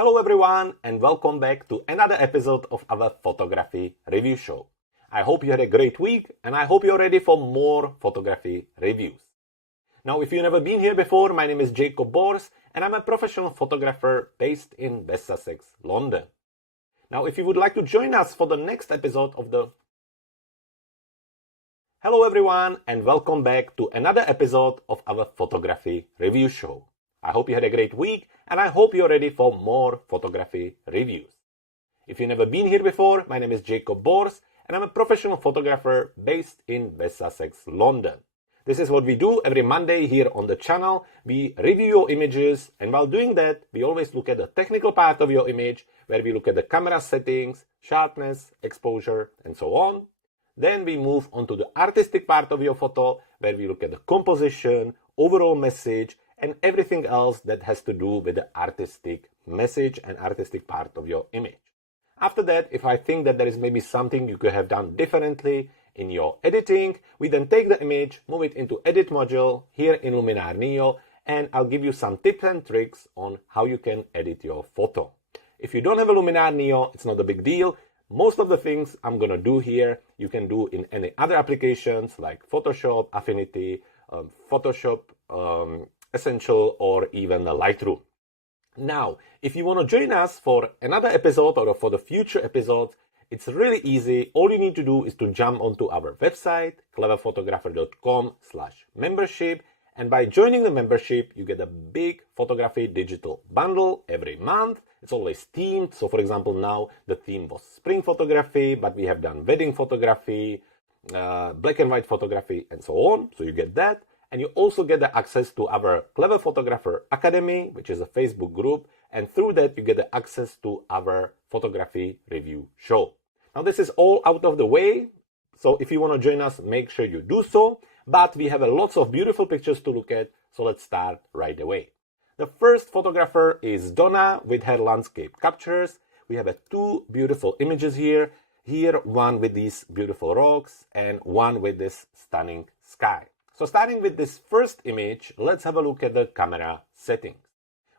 Hello everyone and welcome back to another episode of our photography review show. I hope you had a great week and I hope you're ready for more photography reviews. Now, if you've never been here before, my name is Jakub and I'm a professional photographer based in West Sussex, London. Now, if you would like to join us for the next episode of the Hello everyone and welcome back to another episode of our photography review show. I hope you had a great week and I hope you're ready for more photography reviews. If you've never been here before, my name is Jakub and I'm a professional photographer based in West Sussex, London. This is what we do every Monday here on the channel. We review your images, and while doing that, we always look at the technical part of your image, where we look at the camera settings, sharpness, exposure, and so on. Then we move on to the artistic part of your photo, where we look at the composition, overall message, and everything else that has to do with the artistic message and artistic part of your image. After that, if I think that there is maybe something you could have done differently in your editing, we then take the image, move it into Edit module here in Luminar Neo, and I'll give you some tips and tricks on how you can edit your photo. If you don't have a Luminar Neo, it's not a big deal. Most of the things I'm going to do here, you can do in any other applications like Photoshop, Affinity, Photoshop Essential, or even Lightroom. Now, if you want to join us for another episode or for the future episodes, it's really easy. All you need to do is to jump onto our website, cleverphotographer.com/membership. And by joining the membership, you get a big photography digital bundle every month. It's always themed. So for example, now the theme was spring photography, but we have done wedding photography, black and white photography, and so on. So you get that. And you also get the access to our Clever Photographer Academy, which is a Facebook group. And through that, you get the access to our photography review show. Now, this is all out of the way. So if you want to join us, make sure you do so. But we have lots of beautiful pictures to look at. So let's start right away. The first photographer is Donna with her landscape captures. We have two beautiful images here. Here, one with these beautiful rocks and one with this stunning sky. So starting with this first image, let's have a look at the camera settings.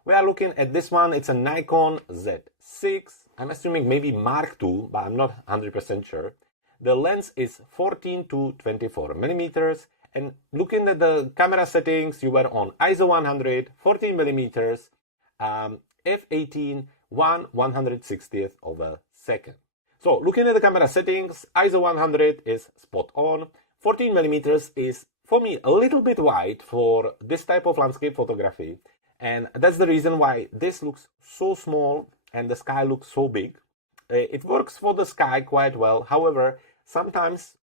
We are looking at this one. It's a Nikon Z6. I'm assuming maybe Mark II, but I'm not 100% sure. The lens is 14 to 24 millimeters. And looking at the camera settings, you were on ISO 100, 14 millimeters, f18, 1/160th of a second. So looking at the camera settings, ISO 100 is spot on. 14 millimeters is, for me, a little bit wide for this type of landscape photography. And that's the reason why this looks so small and the sky looks so big. It works for the sky quite well. However, sometimes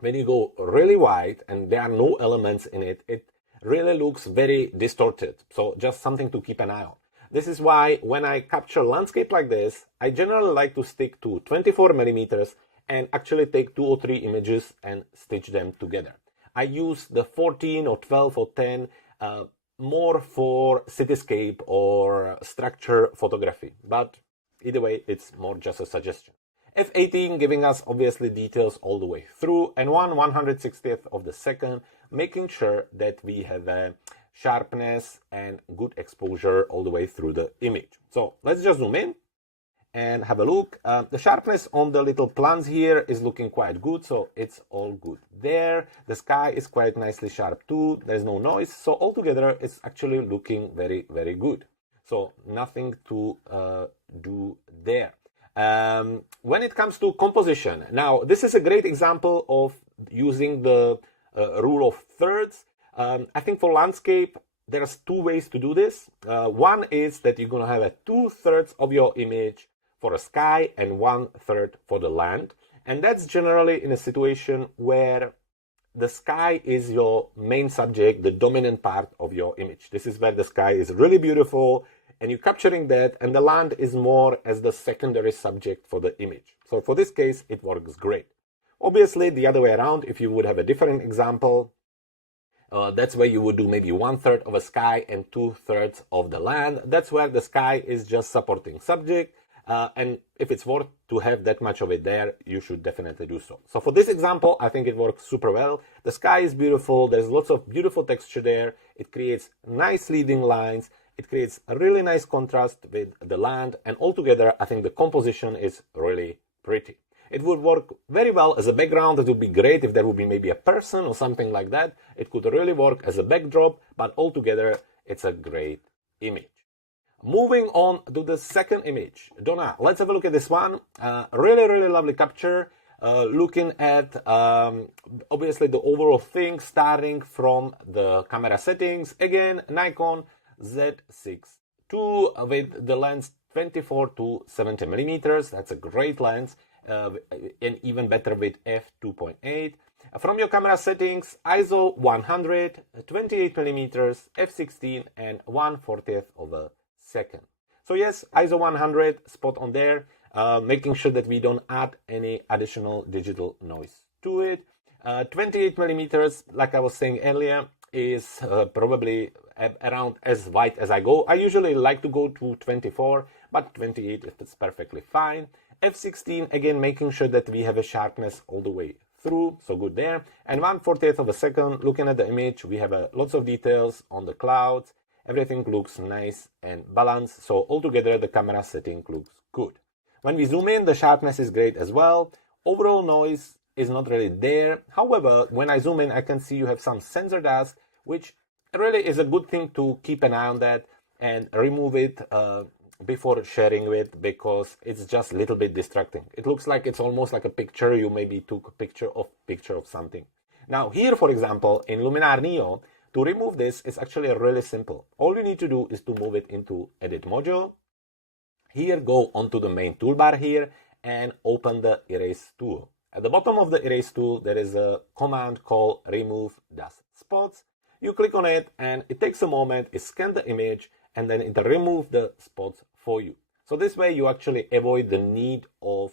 when you go really wide and there are no elements in it, it really looks very distorted. So just something to keep an eye on. This is why when I capture landscape like this, I generally like to stick to 24 millimeters and actually take 2 or 3 images and stitch them together. I use the 14 or 12 or 10 more for cityscape or structure photography. But either way, it's more just a suggestion. f18 giving us obviously details all the way through, and 1/160th of the second, making sure that we have a sharpness and good exposure all the way through the image. So let's just zoom in and have a look. The sharpness on the little plants here is looking quite good, so it's all good there. The sky is quite nicely sharp too. There's no noise, so altogether it's actually looking very, very good. So nothing to do there. When it comes to composition, now this is a great example of using the rule of thirds. I think for landscape, there's 2 ways to do this. One is that you're going to have 2/3 of your image for a sky and 1/3 for the land. And that's generally in a situation where the sky is your main subject, the dominant part of your image. This is where the sky is really beautiful and you're capturing that, and the land is more as the secondary subject for the image. So for this case, it works great. Obviously, the other way around, if you would have a different example, that's where you would do maybe 1/3 of a sky and 2/3 of the land. That's where the sky is just supporting subject. And if it's worth to have that much of it there, you should definitely do so. So for this example, I think it works super well. The sky is beautiful. There's lots of beautiful texture there. It creates nice leading lines. It creates a really nice contrast with the land, and altogether I think the composition is really pretty. It would work very well as a background. It would be great if there would be maybe a person or something like that. It could really work as a backdrop, but altogether it's a great image. Moving on to the second image. Donna, let's have a look at this one. Really lovely capture. Looking at obviously the overall thing, starting from the camera settings. Again, Nikon Z6 II with the lens 24 to 70 millimeters. That's a great lens, and even better with f2.8. From your camera settings, ISO 100, 28 millimeters, f16, and 1/40th of a second. So yes, ISO 100, spot on there, making sure that we don't add any additional digital noise to it. 28 millimeters, like I was saying earlier, is probably around as wide as I go. I usually like to go to 24, but 28 is perfectly fine. f16, again, making sure that we have a sharpness all the way through, so good there. And 1/40th of a second, looking at the image, we have lots of details on the clouds. Everything looks nice and balanced, so altogether the camera setting looks good. When we zoom in, the sharpness is great as well. Overall noise is not really there. However, when I zoom in, I can see you have some sensor dust, which really is a good thing to keep an eye on that and remove it before sharing it, because it's just a little bit distracting. It looks like it's almost like a picture. You maybe took a picture of something. Now here, for example, in Luminar Neo, to remove this is actually really simple. All you need to do is to move it into Edit module. Here, go onto the main toolbar here and open the Erase tool. At the bottom of the Erase tool, there is a command called Remove Dust Spots. You click on it and it takes a moment, it scans the image, and then it removes the spots for you. So this way you actually avoid the need of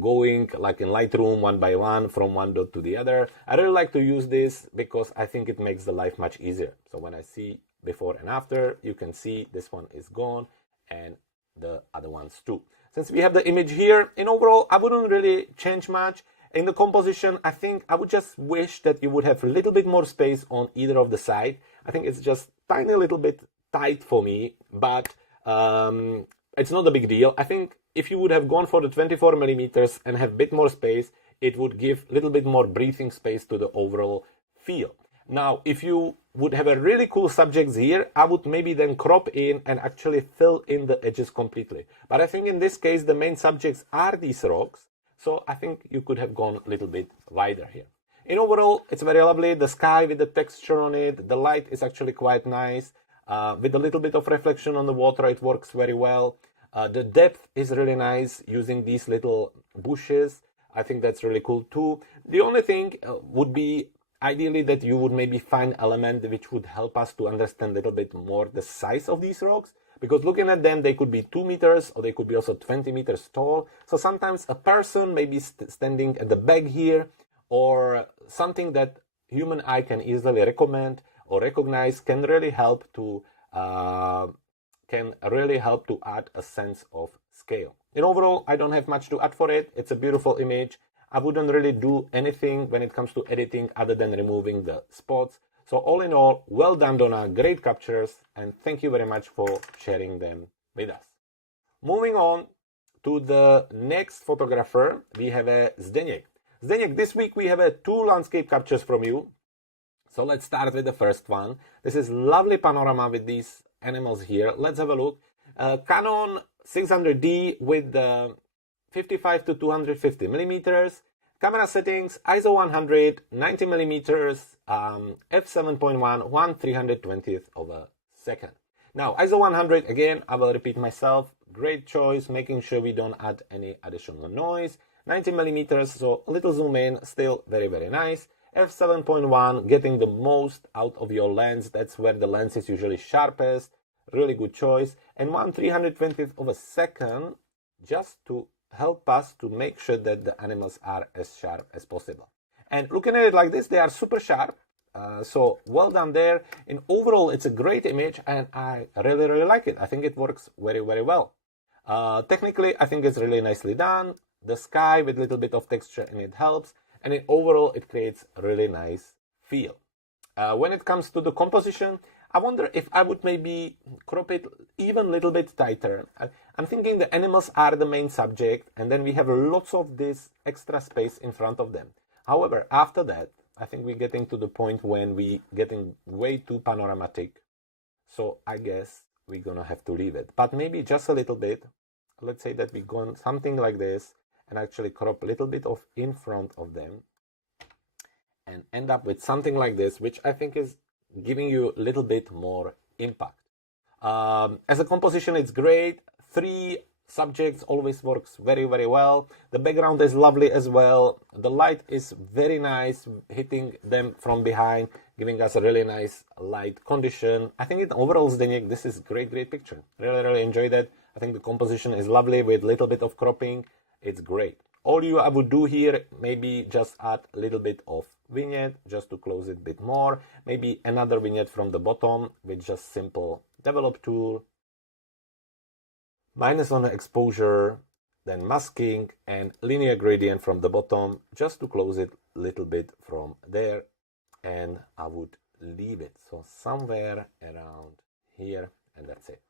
going like in Lightroom one by one from one dot to the other. I really like to use this because I think it makes the life much easier. So when I see before and after, you can see this one is gone and the other ones too. Since we have the image here, in overall, I wouldn't really change much. In the composition, I think I would just wish that you would have a little bit more space on either of the side. I think it's just tiny little bit tight for me, but it's not a big deal. I think if you would have gone for the 24 millimeters and have a bit more space, it would give a little bit more breathing space to the overall feel. Now, if you would have a really cool subjects here, I would maybe then crop in and actually fill in the edges completely. But I think in this case, the main subjects are these rocks. So I think you could have gone a little bit wider here. In overall, it's very lovely. The sky with the texture on it, the light is actually quite nice. With a little bit of reflection on the water, it works very well. The depth is really nice using these little bushes. I think that's really cool too. The only thing would be ideally that you would maybe find element which would help us to understand a little bit more the size of these rocks, because looking at them, they could be 2 meters or they could be also 20 meters tall. So sometimes a person may be standing at the back here, or something that human eye can easily recommend or recognize can really help to add a sense of scale. In overall, I don't have much to add for it. It's a beautiful image. I wouldn't really do anything when it comes to editing other than removing the spots. So all in all, well done, Donna, great captures, and thank you very much for sharing them with us. Moving on to the next photographer, we have Zdeněk. Zdeněk, this week we have 2 landscape captures from you. So let's start with the first one. This is lovely panorama with these animals here. Let's have a look. Canon 600D with 55 to 250 millimeters. Camera settings, ISO 100, 90 millimeters, f7.1, 1/320th of a second. Now, ISO 100, again, I will repeat myself. Great choice, making sure we don't add any additional noise. 90 millimeters, so a little zoom in, still very, very nice. f7.1, getting the most out of your lens. That's where the lens is usually sharpest. Really good choice. And 1/320th of a second, just to help us to make sure that the animals are as sharp as possible. And looking at it like this, they are super sharp. So well done there. In overall, it's a great image and I really, really like it. I think it works very, very well. Technically, I think it's really nicely done. The sky with a little bit of texture and it helps. And in overall, it creates a really nice feel. When it comes to the composition, I wonder if I would maybe crop it even a little bit tighter. I'm thinking the animals are the main subject, and then we have lots of this extra space in front of them. However, after that, I think we're getting to the point when we're getting way too panoramatic. So I guess we're gonna have to leave it. But maybe just a little bit. Let's say that we're going something like this and actually crop a little bit of in front of them and end up with something like this, which I think is giving you a little bit more impact. As a composition, it's great. 3 subjects always works very, very well. The background is lovely as well. The light is very nice, hitting them from behind, giving us a really nice light condition. I think in overall, Zdeněk, this is great picture. Really, really enjoyed it. I think the composition is lovely with a little bit of cropping. It's great. All I would do here, maybe just add a little bit of vignette just to close it a bit more. Maybe another vignette from the bottom with just simple develop tool. Minus on the exposure, then masking and linear gradient from the bottom just to close it a little bit from there. And I would leave it. So somewhere around here, and that's it.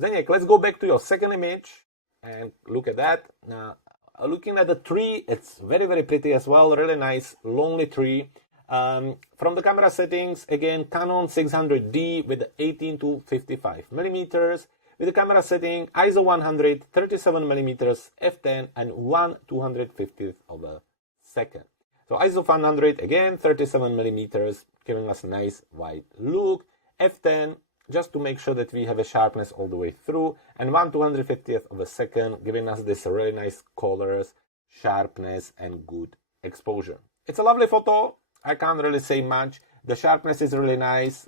Zdeněk, let's go back to your second image and look at that. Now, looking at the tree, it's very, very pretty as well. Really nice, lonely tree. From the camera settings, again, Canon 600D with 18 to 55 millimeters. With the camera setting, ISO 100, 37 millimeters, f10, and 1/250th of a second. So ISO 100, again, 37 millimeters, giving us a nice wide look. f10, just to make sure that we have a sharpness all the way through, and 1/250th of a second, giving us this really nice colors, sharpness, and good exposure. It's a lovely photo. I can't really say much. The sharpness is really nice.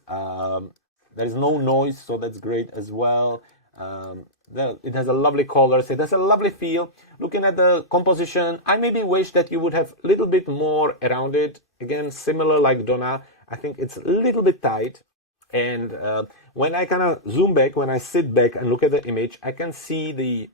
There is no noise, so that's great as well. It has a lovely colors. It has a lovely feel. Looking at the composition, I maybe wish that you would have a little bit more around it. Again, similar like Donna. I think it's a little bit tight. And when I kind of zoom back, when I sit back and look at the image, I can see the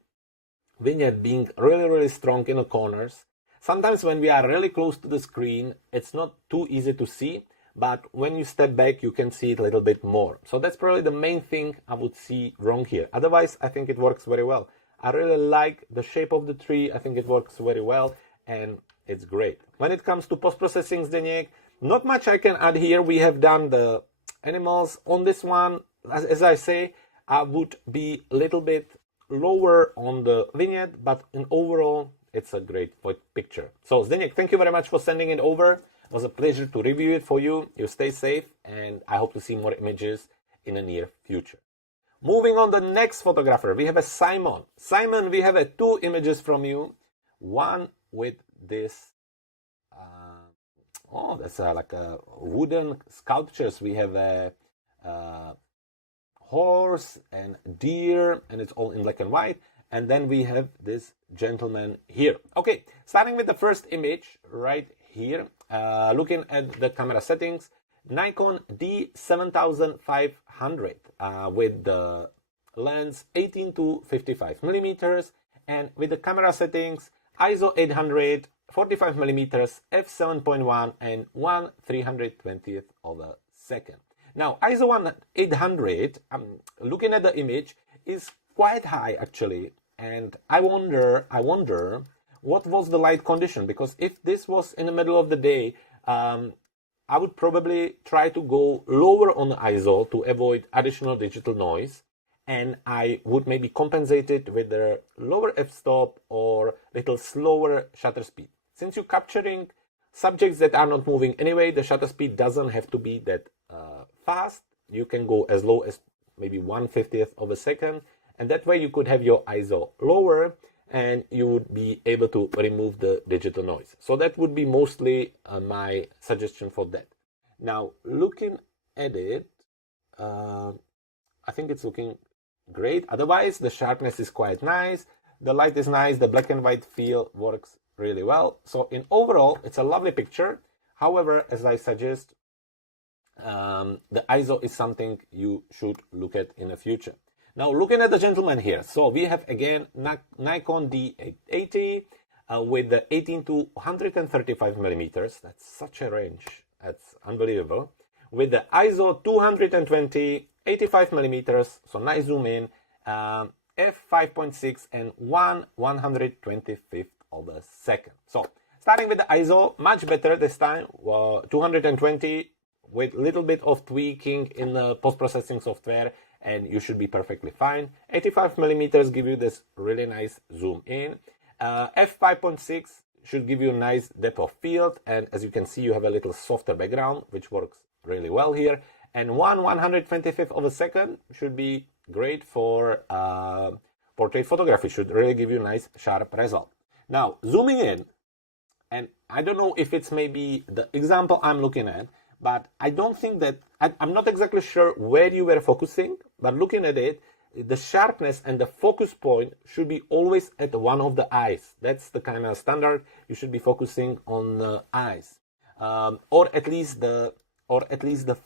vignette being really, really strong in the corners. Sometimes when we are really close to the screen, it's not too easy to see, but when you step back, you can see it a little bit more. So that's probably the main thing I would see wrong here. Otherwise, I think it works very well. I really like the shape of the tree. I think it works very well, and it's great. When it comes to post-processing, Zdeněk, not much I can add here. We have done the animals on this one. As I say, I would be a little bit lower on the vignette, but in overall, it's a great picture. So Zdeněk, thank you very much for sending it over. It was a pleasure to review it for you. You stay safe, and I hope to see more images in the near future. Moving on the next photographer, we have a Simon. Simon, we have 2 images from you. One with this, that's like a wooden sculptures. We have a horse and deer, and it's all in black and white. And then we have this gentleman here. Okay, starting with the first image right here. Looking at the camera settings, Nikon D7500 with the lens 18 to 55 millimeters, and with the camera settings ISO 800, 45 millimeters, f7.1, and 1/320th of a second. Now ISO 800, looking at the image, is quite high actually, and I wonder what was the light condition, because if this was in the middle of the day, I would probably try to go lower on the ISO to avoid additional digital noise, and I would maybe compensate it with a lower f-stop or little slower shutter speed. Since you're capturing subjects that are not moving anyway, the shutter speed doesn't have to be that fast. You can go as low as maybe 1/50th of a second, and that way you could have your ISO lower and you would be able to remove the digital noise. So that would be mostly my suggestion for that. Now, looking at it, I think it's looking great. Otherwise, the sharpness is quite nice. The light is nice. The black and white feel works really well. So in overall, it's a lovely picture. However, as I suggest, the ISO is something you should look at in the future. Now, looking at the gentleman here, so we have again Nikon D880 with the 18 to 135 millimeters. That's such a range. That's unbelievable. with the ISO 220, 85 millimeters, so nice zoom in, f5.6 and 1/125th of a second. So starting with the ISO, much better this time, 220 with a little bit of tweaking in the post-processing software, and you should be perfectly fine. 85 millimeters give you this really nice zoom in. f5.6 should give you a nice depth of field, and as you can see, you have a little softer background, which works really well here. And 1/125th of a second should be great for portrait photography, should really give you a nice sharp result. Now, zooming in, and I don't know if it's maybe the example I'm looking at, but I don't think that, I'm not exactly sure where you were focusing, but looking at it, the sharpness and the focus point should be always at one of the eyes. That's the kind of standard. You should be focusing on the eyes, or at least the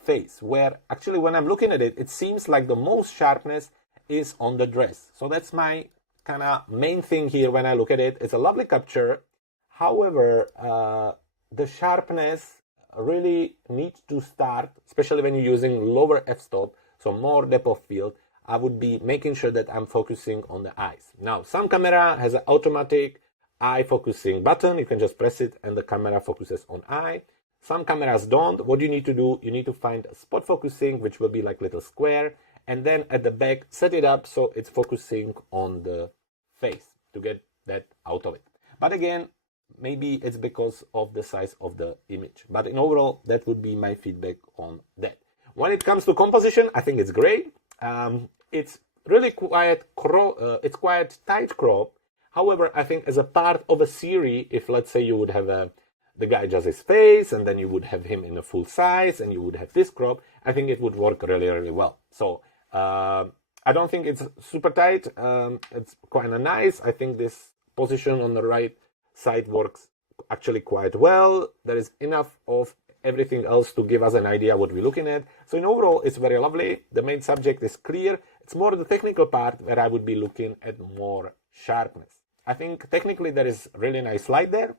face, where actually when I'm looking at it, it seems like the most sharpness is on the dress. So that's my kind of main thing here when I look at it. It's a lovely capture. However, the sharpness really needs to start, especially when you're using lower f-stop, so more depth of field. I would be making sure that I'm focusing on the eyes. Now, some camera has an automatic eye focusing button. You can just press it and the camera focuses on eye. Some cameras don't. What you need to do, you need to find a spot focusing, which will be like little square, and then at the back, set it up so it's focusing on the face to get that out of it. But again, maybe it's because of the size of the image. But in overall, that would be my feedback on that. When it comes to composition, I think it's great. It's really quite tight crop. However, I think as a part of a series, if let's say you would have the guy just his face, and then you would have him in a full size, and you would have this crop, I think it would work really, really well. So I don't think it's super tight. It's quite nice. I think this position on the right side works actually quite well. There is enough of everything else to give us an idea what we're looking at. So in overall, it's very lovely. The main subject is clear. It's more the technical part where I would be looking at more sharpness. I think technically there is really nice light there,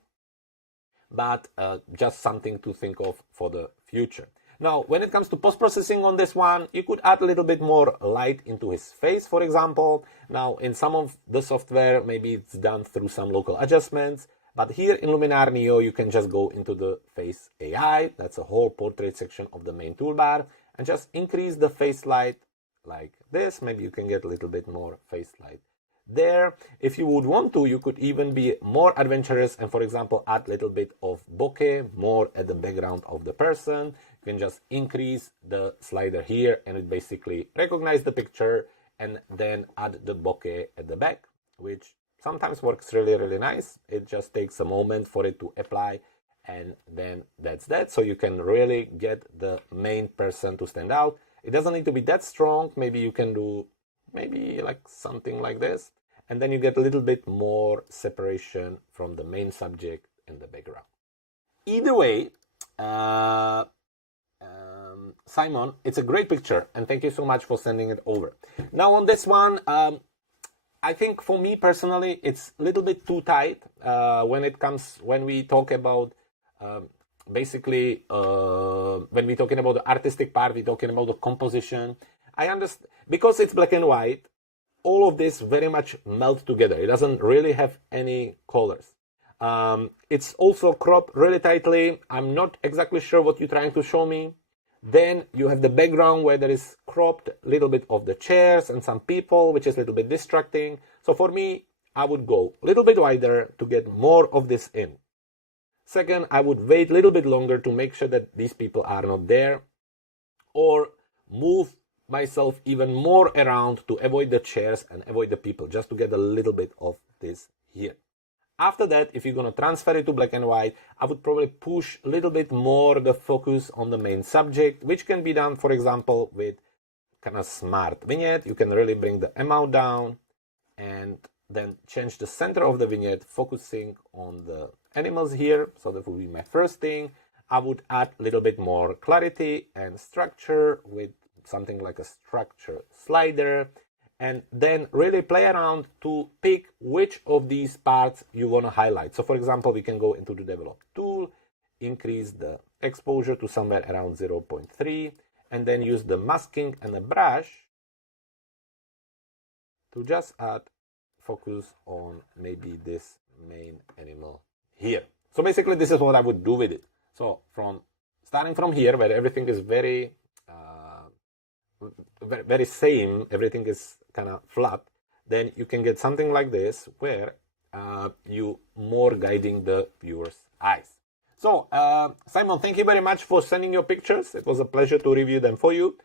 but just something to think of for the future. Now, when it comes to post-processing on this one, you could add a little bit more light into his face, for example. Now, in some of the software, maybe it's done through some local adjustments. But here in Luminar Neo, you can just go into the Face AI. That's a whole portrait section of the main toolbar. And just increase the face light like this. Maybe you can get a little bit more face light there. If you would want to, you could even be more adventurous and, for example, add a little bit of bokeh more at the background of the person. You can just increase the slider here and it basically recognizes the picture and then add the bokeh at the back, which sometimes works really, really nice. It just takes a moment for it to apply and then that's that. So you can really get the main person to stand out. It doesn't need to be that strong. Maybe you can do maybe like something like this. And then you get a little bit more separation from the main subject in the background. Either way, Simon, it's a great picture and thank you so much for sending it over. Now on this one, I think for me personally, it's a little bit too tight when we talk about when we're talking about the artistic part, we're talking about the composition. I understand, because it's black and white, all of this very much melt together. It doesn't really have any colors. It's also cropped really tightly. I'm not exactly sure what you're trying to show me. Then you have the background where there is cropped a little bit of the chairs and some people, which is a little bit distracting. So for me, I would go a little bit wider to get more of this in. Second, I would wait a little bit longer to make sure that these people are not there, or move myself even more around to avoid the chairs and avoid the people, just to get a little bit of this here. After that, if you're going to transfer it to black and white, I would probably push a little bit more the focus on the main subject, which can be done, for example, with kind of smart vignette. You can really bring the amount down and then change the center of the vignette, focusing on the animals here. So that would be my first thing. I would add a little bit more clarity and structure with something like a structure slider, and then really play around to pick which of these parts you want to highlight. So for example, we can go into the develop tool, increase the exposure to somewhere around 0.3, and then use the masking and the brush to just add focus on maybe this main animal here. So basically this is what I would do with it. So starting from here, where everything is very same, everything is kind of flat, then you can get something like this where you more guiding the viewer's eyes. So Simon, thank you very much for sending your pictures. It was a pleasure to review them for you.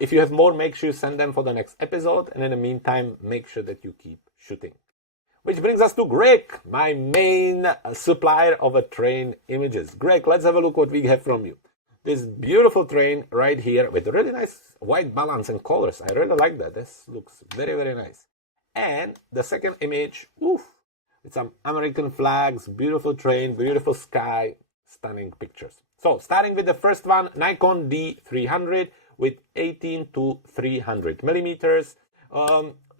If you have more, make sure you send them for the next episode, and in the meantime, make sure that you keep shooting. Which brings us to Greg, my main supplier of train images. Greg, let's have a look what we have from you. This beautiful train right here with really nice white balance and colors. I really like that. This looks very, very nice. And the second image, it's some American flags, beautiful train, beautiful sky, stunning pictures. So starting with the first one, Nikon D300 with 18 to 300 millimeters.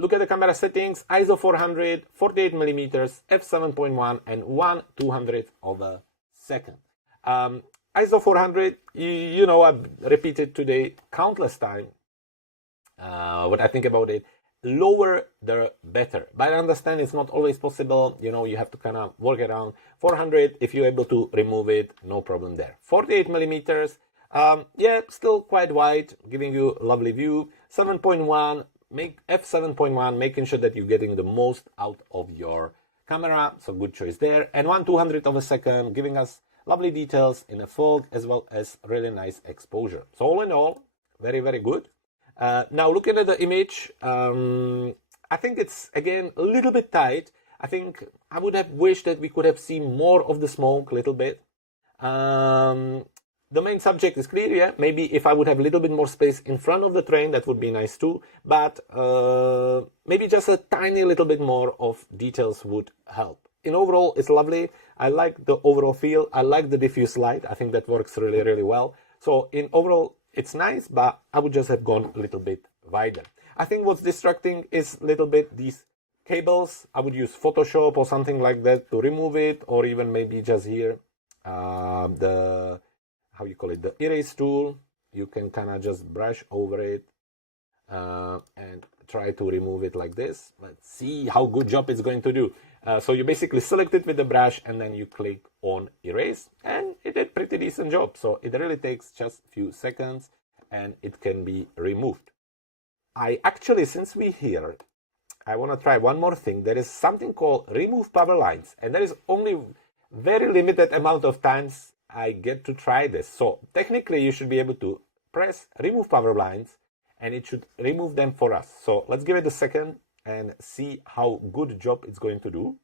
Look at the camera settings, ISO 400, 48 millimeters, f7.1, and 1/200th of a second. ISO 400, you know, I've repeated today countless times what I think about it. Lower the better. But I understand it's not always possible. You know, you have to kind of work around. 400, if you're able to remove it, no problem there. 48 millimeters, yeah, still quite wide, giving you a lovely view. 7.1, make f7.1, making sure that you're getting the most out of your camera. So good choice there. And 1/200th of a second, giving us lovely details in a fog as well as really nice exposure. So all in all, very, very good. Now looking at the image, I think it's again a little bit tight. I think I would have wished that we could have seen more of the smoke a little bit. The main subject is clear, yeah. Maybe if I would have a little bit more space in front of the train, that would be nice too. But maybe just a tiny little bit more of details would help. In overall, it's lovely. I like the overall feel. I like the diffuse light. I think that works really, really well. So in overall, it's nice, but I would just have gone a little bit wider. I think what's distracting is a little bit these cables. I would use Photoshop or something like that to remove it, or even maybe just here, the erase tool. You can kind of just brush over it and try to remove it like this. Let's see how good job it's going to do. So you basically select it with the brush and then you click on erase, and it did pretty decent job. So it really takes just a few seconds and it can be removed. I actually, since we're here, I want to try one more thing. There is something called remove power lines, and there is only very limited amount of times I get to try this. So technically you should be able to press remove power lines and it should remove them for us. So let's give it a second and see how good job it's going to do.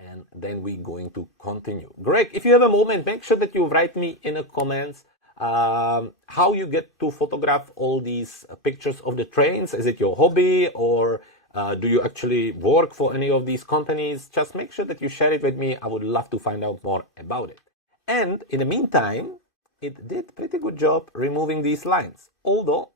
And then we're going to continue. Greg, if you have a moment, make sure that you write me in the comments how you get to photograph all these pictures of the trains. Is it your hobby, or do you actually work for any of these companies? Just make sure that you share it with me. I would love to find out more about it. And in the meantime, it did pretty good job removing these lines, although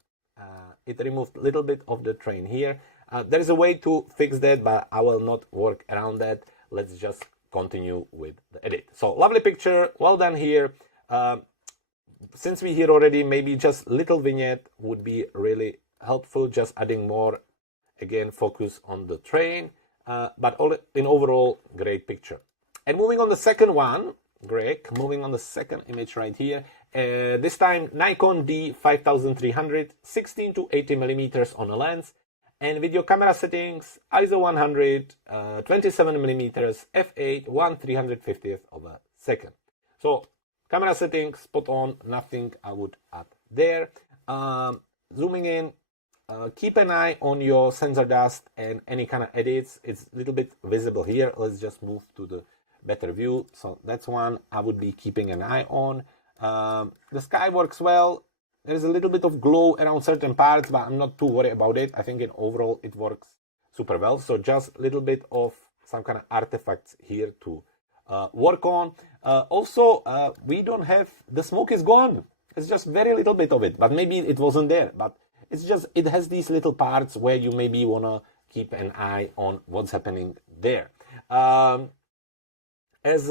it removed a little bit of the train here. There is a way to fix that, but I will not work around that. Let's just continue with the edit. So lovely picture, well done here. Since we're here already, maybe just little vignette would be really helpful, just adding more, again, focus on the train, but all in overall, great picture. And moving on the second one, Greg, moving on the second image right here, this time Nikon D5300, 16 to 80 millimeters on a lens, and with your camera settings, ISO 100, 27 millimeters, f8, 1/350th of a second. So camera settings, spot on, nothing I would add there. Zooming in, keep an eye on your sensor dust and any kind of edits. It's a little bit visible here. Let's just move to the better view. So that's one I would be keeping an eye on. The sky works well. There is a little bit of glow around certain parts, but I'm not too worried about it. I think in overall it works super well. So just a little bit of some kind of artifacts here to work on. Also, we don't have, the smoke is gone. It's just very little bit of it, but maybe it wasn't there. But it's just, it has these little parts where you maybe want to keep an eye on what's happening there. As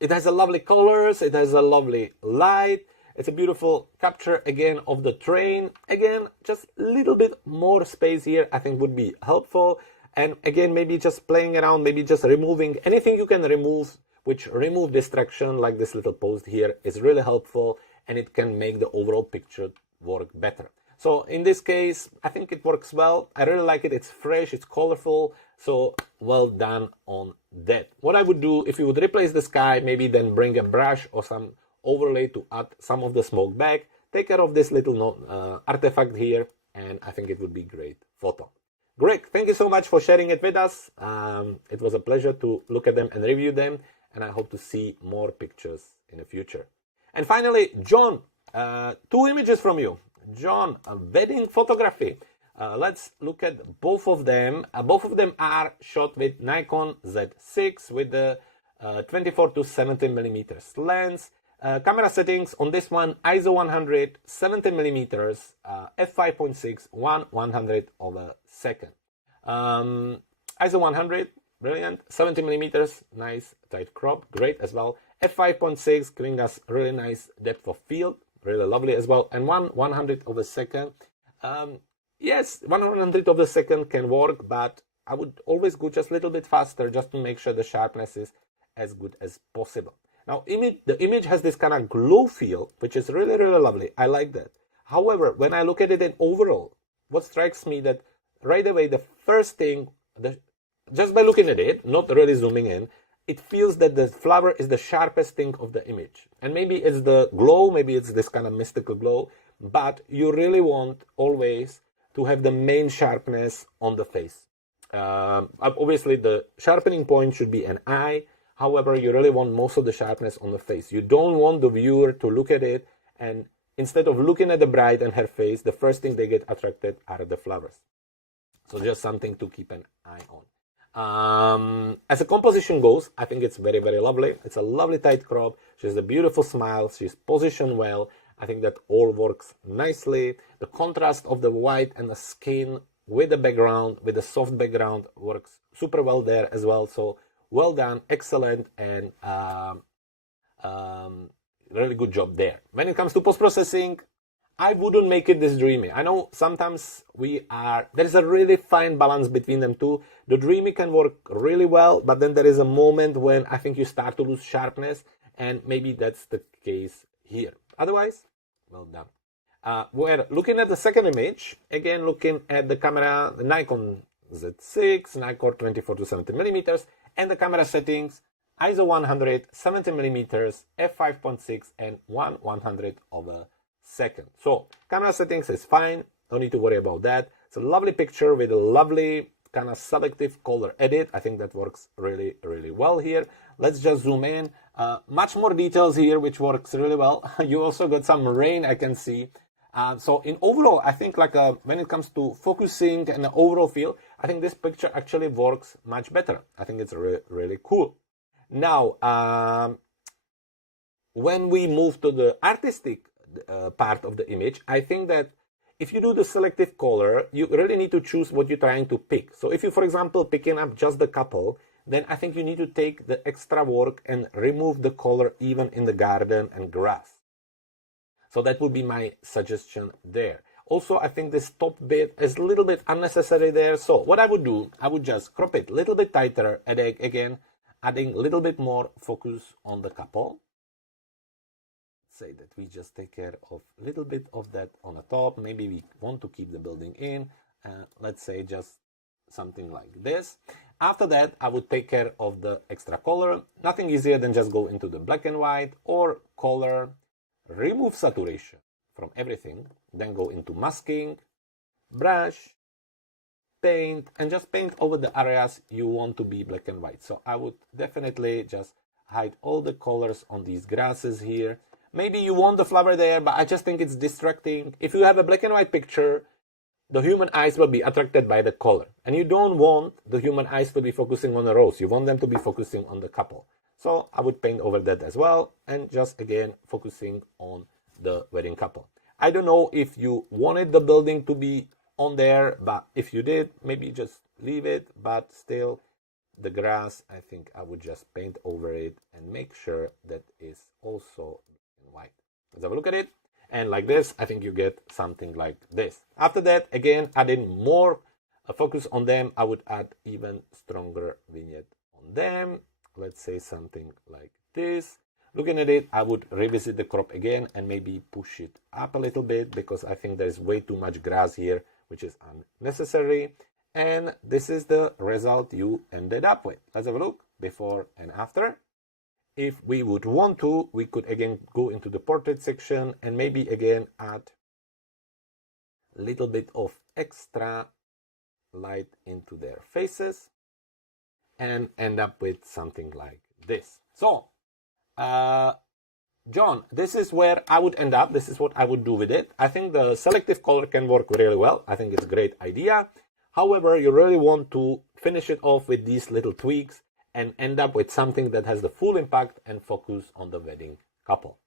it has a lovely colors, it has a lovely light, it's a beautiful capture again of the train. Again, just a little bit more space here I think would be helpful. And again, maybe just playing around, maybe just removing anything you can remove, which remove distraction, like this little post here, is really helpful, and it can make the overall picture work better. So in this case, I think it works well. I really like it. It's fresh, it's colorful, so well done on that. What I would do, if you would replace the sky, maybe then bring a brush or some overlay to add some of the smoke back, take care of this little artifact here, and I think it would be great photo. Greg, thank you so much for sharing it with us. It was a pleasure to look at them and review them, and I hope to see more pictures in the future. And finally, John, 2 images from you. John, wedding photography. Let's look at both of them. Both of them are shot with Nikon Z6 with the 24 to 70 millimeters lens. Camera settings on this one: ISO 100, 70 millimeters, f5.6, 1/100 of a second. ISO 100, brilliant. 70 millimeters, nice tight crop, great as well. f5.6 giving us really nice depth of field, really lovely as well. And 1/100 of a second. Yes, 1/100 of a second can work, but I would always go just a little bit faster just to make sure the sharpness is as good as possible. Now, the image has this kind of glow feel, which is really, really lovely. I like that. However, when I look at it in overall, what strikes me that right away, the first thing, just by looking at it, not really zooming in, it feels that the flower is the sharpest thing of the image. And maybe it's the glow, maybe it's this kind of mystical glow, but you really want always to have the main sharpness on the face. Obviously, the sharpening point should be an eye. However, you really want most of the sharpness on the face. You don't want the viewer to look at it, and instead of looking at the bride and her face, the first thing they get attracted are the flowers. So just something to keep an eye on. As a composition goes, I think it's very, very lovely. It's a lovely tight crop. She has a beautiful smile. She's positioned well. I think that all works nicely. The contrast of the white and the skin with the background, with the soft background, works super well there as well. So well done, excellent, and really good job there. When it comes to post-processing, I wouldn't make it this dreamy. I know sometimes there is a really fine balance between them two. The dreamy can work really well, but then there is a moment when I think you start to lose sharpness, and maybe that's the case here. Otherwise, well done. We're looking at the second image, again looking at the camera, the Nikon Z6, Nikon 24 to 70 millimeters, and the camera settings, ISO 100, 70 millimeters, f5.6, and 1/100 of a second. So camera settings is fine, no need to worry about that. It's a lovely picture with a lovely kind of selective color edit. I think that works really, really well here. Let's just zoom in. Much more details here, which works really well. You also got some rain, I can see. So in overall, I think when it comes to focusing and the overall feel, I think this picture actually works much better. I think it's really, really cool. Now, when we move to the artistic part of the image, I think that if you do the selective color, you really need to choose what you're trying to pick. So if you, for example, picking up just the couple, then I think you need to take the extra work and remove the color even in the garden and grass. So that would be my suggestion there. Also, I think this top bit is a little bit unnecessary there. So what I would do, I would just crop it a little bit tighter, and again, adding a little bit more focus on the couple. Say that we just take care of a little bit of that on the top. Maybe we want to keep the building in. Let's say just something like this. After that, I would take care of the extra color. Nothing easier than just go into the black and white or color, remove saturation from everything, then go into masking, brush, paint, and just paint over the areas you want to be black and white. So I would definitely just hide all the colors on these grasses here. Maybe you want the flower there, but I just think it's distracting. If you have a black and white picture, the human eyes will be attracted by the color. And you don't want the human eyes to be focusing on the rose. You want them to be focusing on the couple. So I would paint over that as well, and just again focusing on the wedding couple. I don't know if you wanted the building to be on there, but if you did, maybe just leave it, but still the grass, I think I would just paint over it and make sure that is also in white. Let's have a look at it. And like this, I think you get something like this. After that, again, adding more focus on them, I would add even stronger vignette on them. Let's say something like this. Looking at it, I would revisit the crop again and maybe push it up a little bit because I think there's way too much grass here, which is unnecessary. And this is the result you ended up with. Let's have a look before and after. If we would want to, we could again go into the portrait section and maybe again add a little bit of extra light into their faces and end up with something like this. So, John, this is where I would end up. This is what I would do with it. I think the selective color can work really well. I think it's a great idea. However, you really want to finish it off with these little tweaks and end up with something that has the full impact and focus on the wedding couple.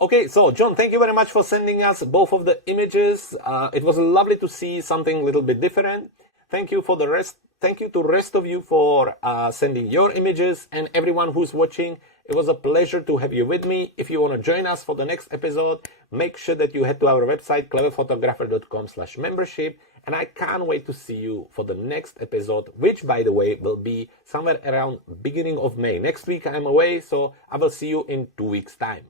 Okay, so John, thank you very much for sending us both of the images. It was lovely to see something a little bit different. Thank you for the rest. Thank you to the rest of you for sending your images, and everyone who's watching. It was a pleasure to have you with me. If you want to join us for the next episode, make sure that you head to our website, cleverphotographer.com/membership. And I can't wait to see you for the next episode, which, by the way, will be somewhere around beginning of May. Next week I'm away, so I will see you in 2 weeks' time.